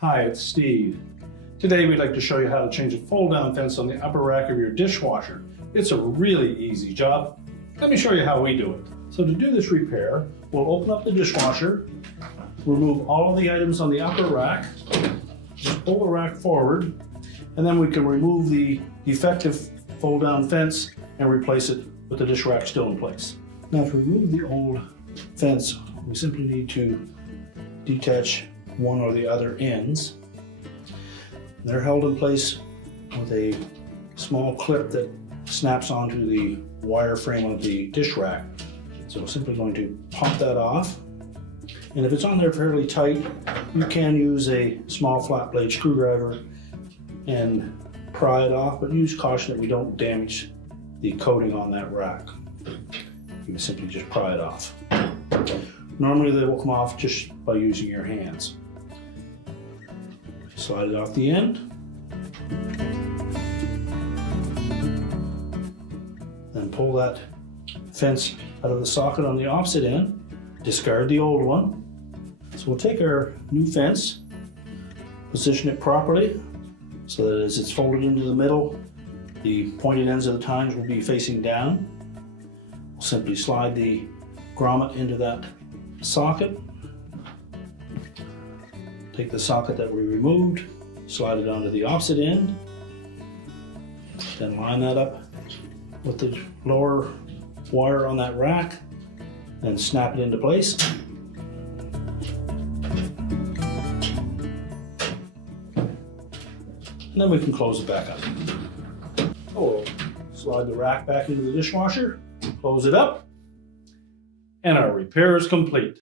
Hi, it's Steve. Today we'd like to show you how to change a fold-down fence on the upper rack of your dishwasher. It's a really easy job. Let me show you how we do it. So to do this repair, we'll open up the dishwasher, remove all of the items on the upper rack, just pull the rack forward, and then we can remove the defective fold-down fence and replace it with the dish rack still in place. Now to remove the old fence, we simply need to detach one or the other ends. They're held in place with a small clip that snaps onto the wire frame of the dish rack. So we're simply going to pop that off. And if it's on there fairly tight, you can use a small flat blade screwdriver and pry it off, but use caution that we don't damage the coating on that rack. You can simply just pry it off. Normally they will come off just by using your hands. Slide it off the end. Then pull that fence out of the socket on the opposite end. Discard the old one. So we'll take our new fence, position it properly so that as it's folded into the middle, the pointed ends of the tines will be facing down. We'll simply slide the grommet into that socket. Take the socket that we removed, slide it onto the opposite end, then line that up with the lower wire on that rack, then snap it into place. And then we can close it back up. We'll slide the rack back into the dishwasher, close it up, and our repair is complete.